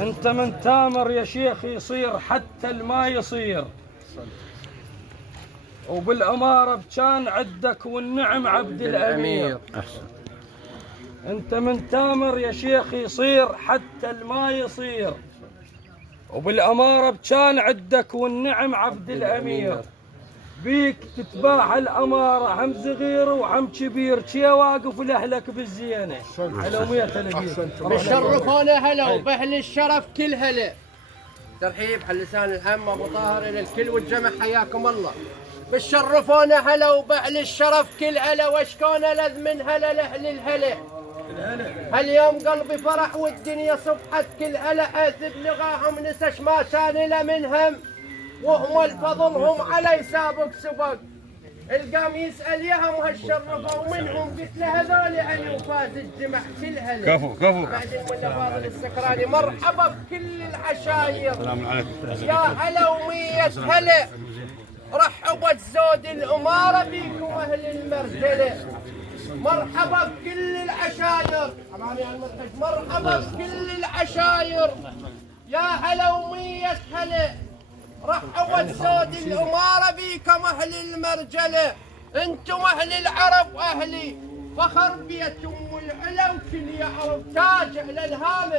انت من تامر يا شيخ يصير حتى الما يصير، وبالأمارة بكان عدك والنعم عبد الأمير. انت من تامر يا شيخ يصير حتى الما يصير، وبالأمارة بكان عدك والنعم عبد الأمير. بيك تتباح الأمارة هم صغير وهم كبير، شي واقف لأهلك بالزينة. هلا ومية بشرفونا هلا وبأهل الشرف كل هلا. ترحيب على لسان العم أبو طاهر إلى الكل والجمع، حياكم الله. بشرفونا هلا وبأهل الشرف كل هلا، واشكون لذ من هلا لأهل الهلا. هاليوم قلبي فرح والدنيا صبحت كل هلا، أثب لغاهم نسش ما كان له منهم، وهم الفضلهم علي سابق سبق. القام يسأل ياهم هالشرفوا منهم، قلت له هذول عن وفاة الجمع كل هلا. كفو بعدين ولا فاضل السكراني، مرحبا بكل العشاير. يا هلا ومية هلا، رحبت زود الأمارة بيكم أهل المرجلة. مرحبا بكل العشاير، مرحبا بكل العشاير. يا هلا ومية هلا، رحبت زود الأمارة بيكم أهل المرجلة. انتم أهل العرب أهلي، فخر بيتم والعلا وكل يعرف تاج على الهامة.